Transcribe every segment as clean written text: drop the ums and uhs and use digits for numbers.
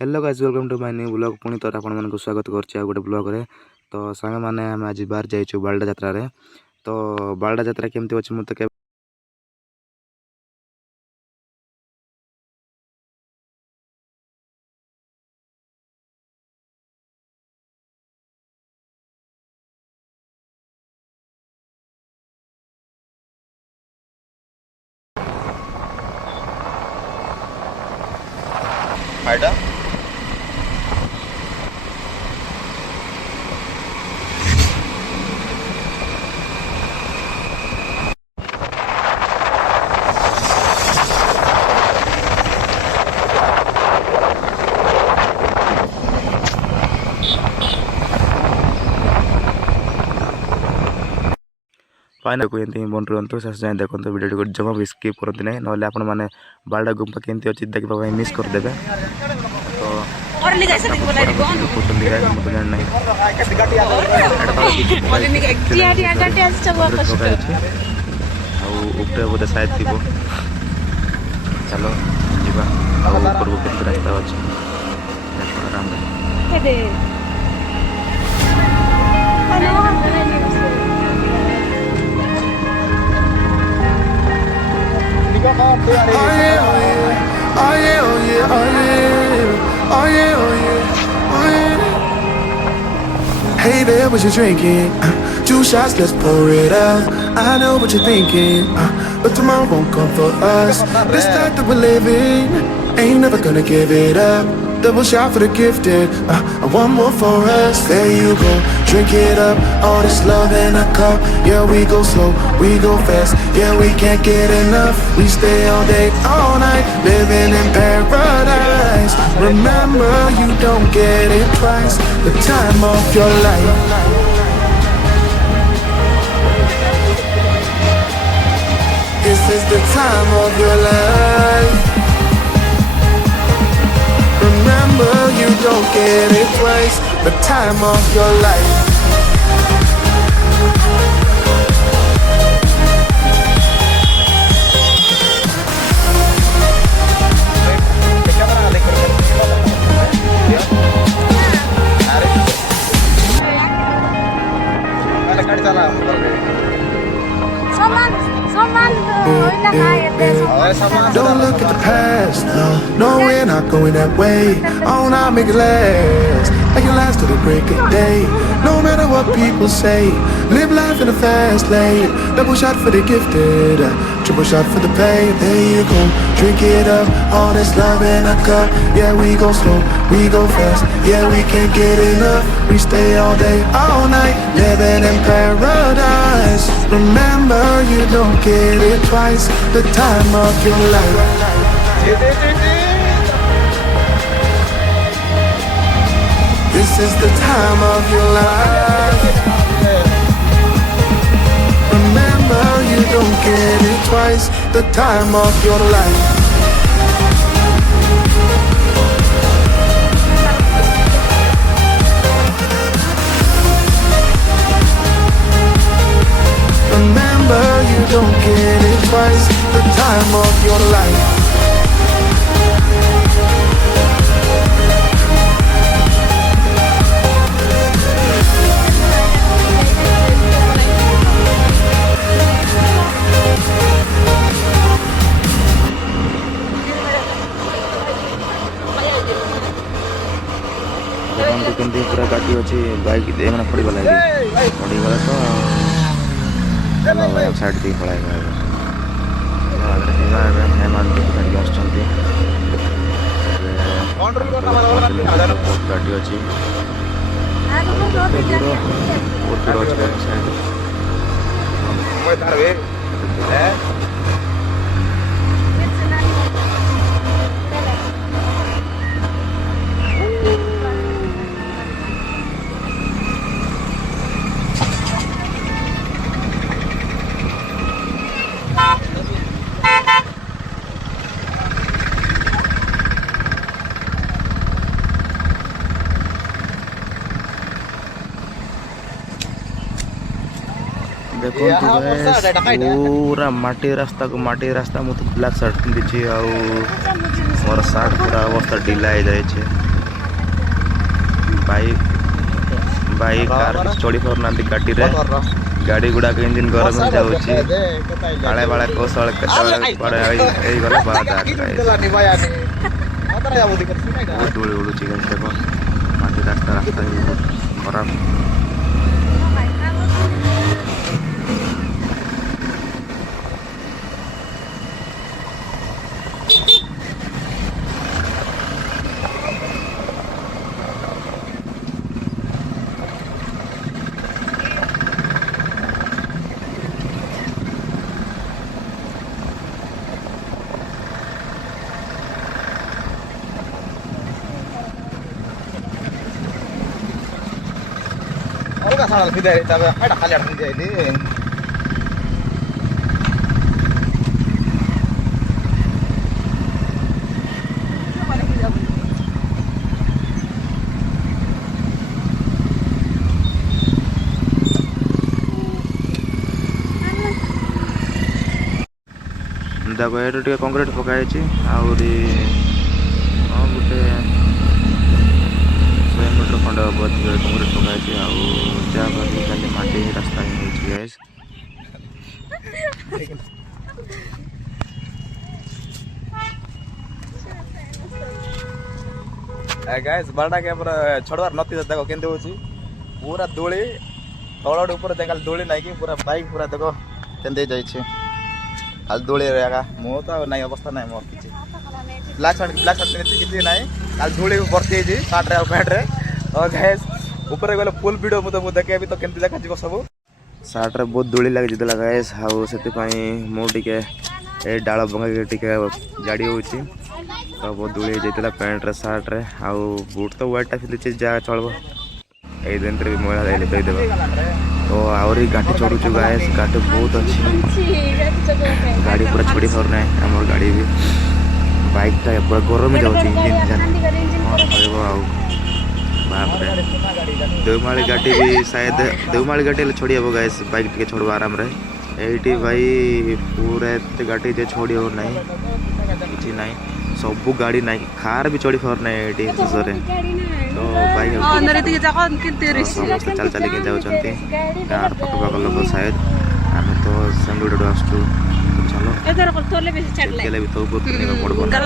Hello guys, welcome to my new blog. पुणी थर आपण स्वागत कर गोटे ब्लॉग रे। तो सांग मैंने आम आज बाहर जाइए बालडा यात्रा रे। तो बालडा यात्रा केमती अच्छे मत फायदा फाइनल को एमती बन रुहतु शेष जाए देखो वीडियो जमा भी स्किप करते ना ना आपण मैंने बालडा गुंफा केमती अच्छी देखा मिस करदे। तो उपरे बोधे शायद थी चलो जीवा ऊपर को केमती रास्ता अच्छे आराम Hey there, what you drinking? 2 shots, let's pour it out. I know what you're thinking, but tomorrow won't come for us. This life that we're living, ain't never gonna give it up. Double shot for the gifted, and one more for us. There you go, drink it up. All this love in a cup. Yeah, we go slow, we go fast. Yeah, we can't get enough. We stay all day, all night, living in paradise. Remember, you don't get it twice. The time of your life. This is the time of your life. Remember, you don't get it twice. The time of your life. Don't look at the past, no, we're not going that way. Oh, now make it last, make it last till the break of day. No matter what people say, live life in a fast lane. Double shot for the gifted, triple shot for the pay. There you go, drink it up, all this love in a cup. Yeah, we go slow, we go fast. Yeah, we can't get enough. We stay all day, all night, living in paradise. Remember, you don't get it twice. The time of your life. This is the time of your life. Remember, you don't get it twice. The time of your life. Remember, you don't get it twice. The time of your life. देखते पूरा गाड़ी अच्छी bike मैंने पड़गला पड़गला तो side दी पड़ाएगा गाड़ी अच्छी देखो पूरा माटी रास्ता मुझे ब्लैक शर्ट पिंधि मोर सार्ट पूरा अवस्था ढिला हो जाए। बाइक बाइक कार चढ़ी पारना गाड़ी रे गाड़ी गुड़ाक इंजिन गरम हो जाऊँगी काले बाले कौशल गला बहुत धूल उड़ू देख माटी रास्ता रास्ता खराब साल फिर तब हाड़ा खाली आठ दिन जाइली देखो ये टे कंक्रीट पकाई आहरी हाँ गोटे 100 मीटर खंड हम कंक्रीट पकाई जहाँ खाली माटी रास्ता ही गैस गैस बारटा के छोड़वार नती देखो केमती हो पूरा दोली तल ऊपर खाली दोली ना कि पूरा बाइक पूरा देखो केमती जाइए खाली दोली रहा मो तो ना अवस्था ना मोर किसी ब्लाक शर्ट किसी ना खाली धूली भर्ती सार्ट रे पैंट रे और गैस ऊपर गले फुल वीडियो मुझे देखे तो केमती देखा सब सार्ट रे बहुत धूली लगी गैस आउ से मुझे डाल भंगा टे जाड़ी हो तो बहुत धूली जाता पैंट रे सार्ट रे आउ बूट तो व्हाइटा फिलचे जहाँ चलो ये दिन भी मैला देदेव तो आहरी गाड़ी चढ़ुचु गैस गाड़ी बहुत अच्छी गाड़ी पूरा छोड़ी पारना आम गाड़ी भी बाइक टा पूरा गरम जाऊँ इंजिन बापरे देवमाली गाड़ी भी शायद देवमाली गाड़ी छोड़ी हे गैस बाइक टे छोड़ आराम रे ये भाई पूरा एत गाड़ी छोड़ी हो ना कि ना सबू गाड़ी ना कार भी चढ़ी पारना ये शेष तो बाइक समस्त चल चल जाऊँगी गाँव पकपाक लोक शायद आम तो सेमगुड़ आसू चलो भी तो पड़ो मुझे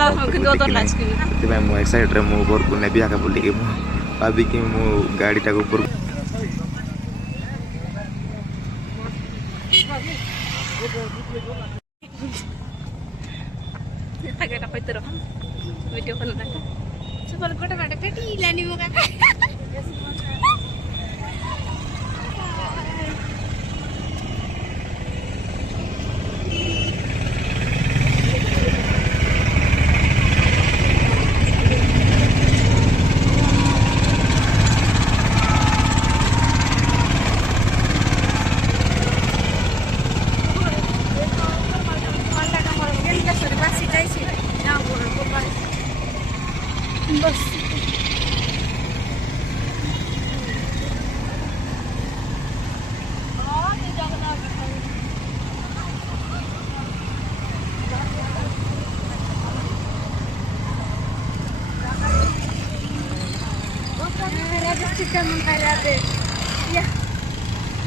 एक्साइटेड ऊपर को नेबी आका बोल भाविकी मु गाड़ी टाक ऊपर वीडियो गोटे बाटे पेटी लानी मो काका बस चिकन मंगाते या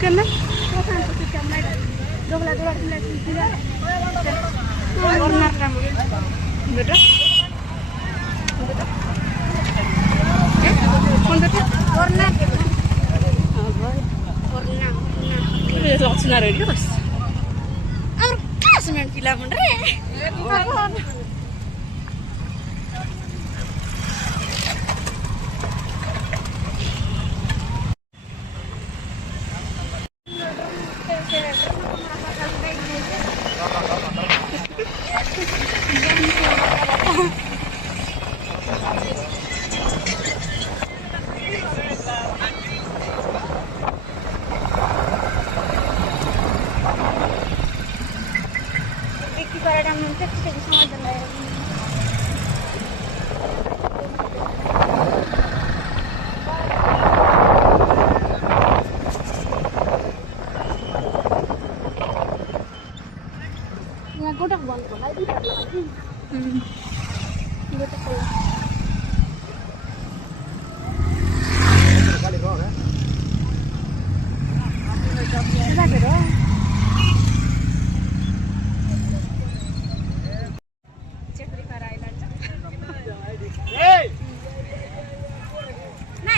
करना चिकन दोगला बेटा Langsung naruh dia bos. Kas main film re.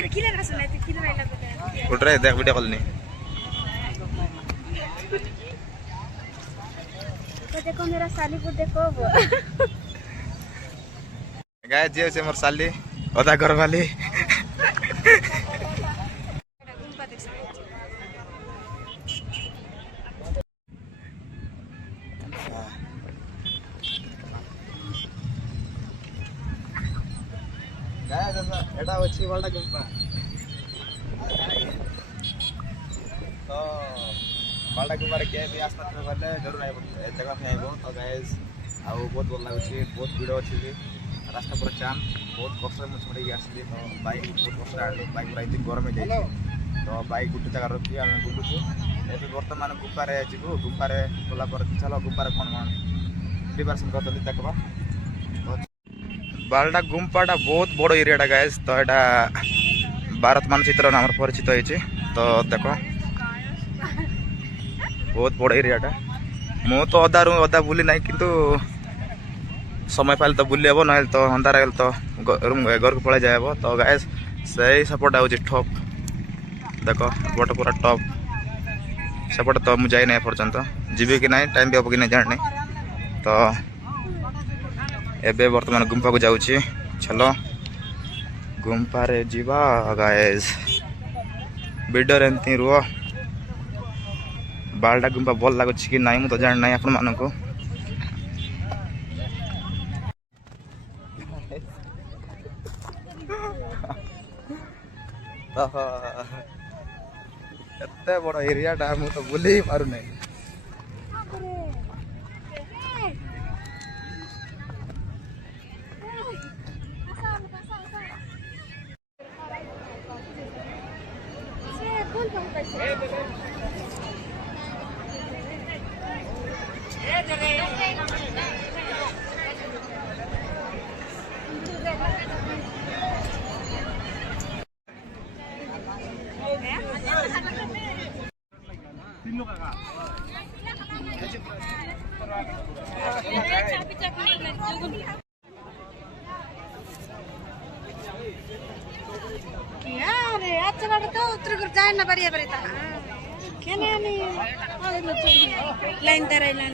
किला रस नाही ते किला राहिला बघा कुठं रे देख वीडियो कॉल नहीं तो देखो मेरा साली को देखो वो गाय जे से मोर साली ओदा घर वाली गुंपा देख सकते गाय जैसा एटा अच्छी वाला गुंपा तो वाला गुंपा रे के भी आसना तो गले जरूर आइबो जगह पे आइबो तो गाइस आउ बहुत भल लागुची बहुत वीडियो अछि कि रास्ता पर जाम बहुत कष्ट में छोड़ी के आसली तो बाइक बहुत कष्ट आली बाइक राइती गरम में जाई तो बाइक गुटे जगह रखी हम बुलुछु एबे वर्तमान गुंपा रे जिबो गुंपा रे बोला पर चलो गुंपा रे कोन कोन प्रिपरेशन कर जल्दी देखबा बालडा गुंपाटा बहुत बड़ एरियाटा गाइस तो एटा भारत मानचित्र नाम परिचित होइछि तो देखो बहुत बड़ एरियाटा मु तो अदा बुली नहीं किंतु समय पाइल तो बुली हेबो ना तो अंधार गेल तो घर को पळे जायबो तो गाइस सही सपोर्ट आउछि टॉप देखो बट पूरा टॉप सपोर्ट तो मु जाय नहीं पर्यंत जीबे कि नहीं टाइम भी हो कि नहीं जाने तो एबे वर्तमान गुंपा को जाउछि चलो गुंपा रे जीवा गाइस वीडियो एंती रुओ बालडा गुंपा भल लागुछि कि नहीं मु तो जान नहीं आपन मानको एते बड़ एरियाटा मु तो बुली ही पारु नहीं से बोल बहुत यारे अच्छा बात तो उतर कर जाए ना बढ़िया बढ़िया क्या नहीं लाइन दे रही लाइन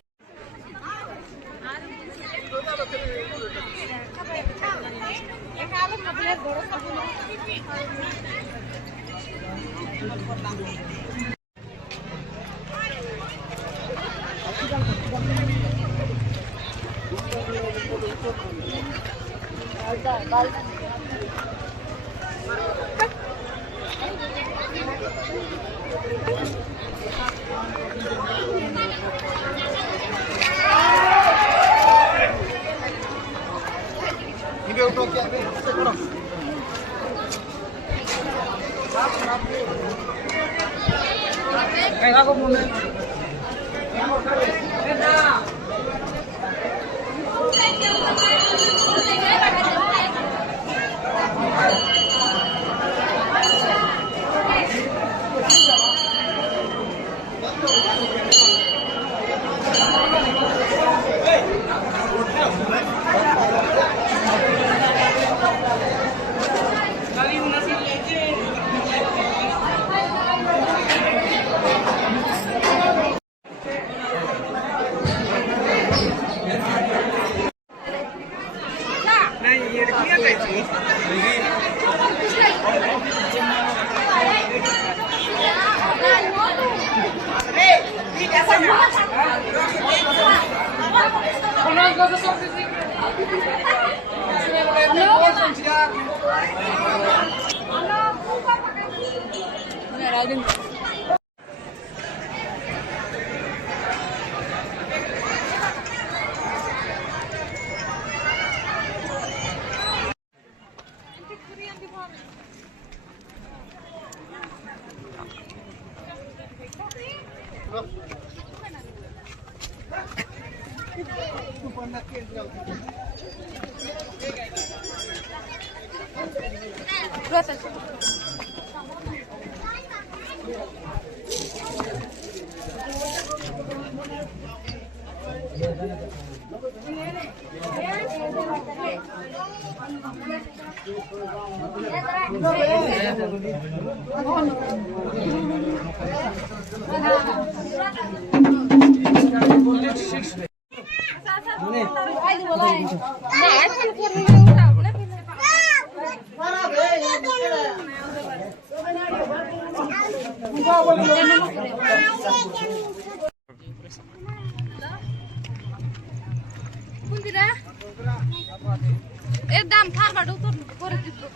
एकदम थारबाट उतर्नु पर्यो जित्रो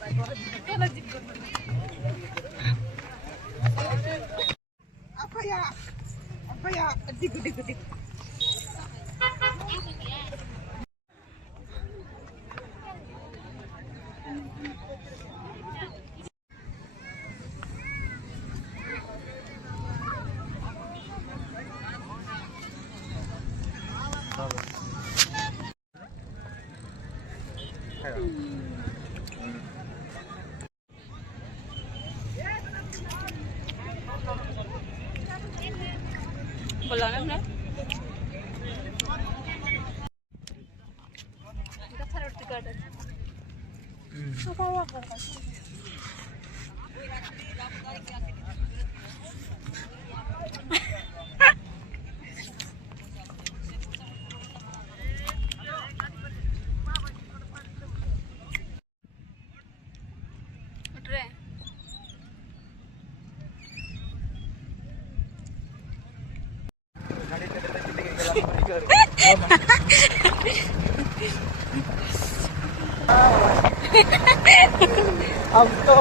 त्यसलाई जित्रो अपया दिगु दिगु दिगु बोला ना अब तो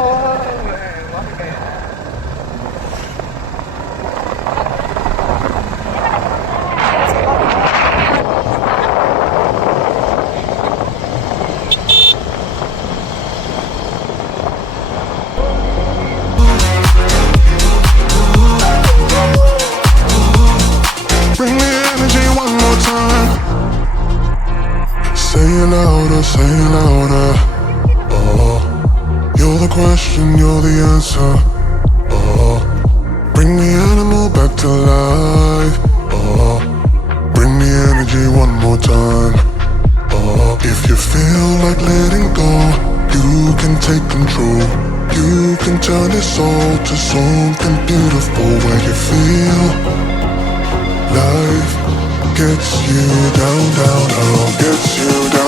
Bring the energy one more time. Say it louder, say it louder. Oh, you're the question, you're the answer. Oh, bring the animal back to life. Oh, bring the energy one more time. Oh, if you feel like letting go, you can take control. You can turn this all to something beautiful where you feel life gets you down, down, down, gets you down.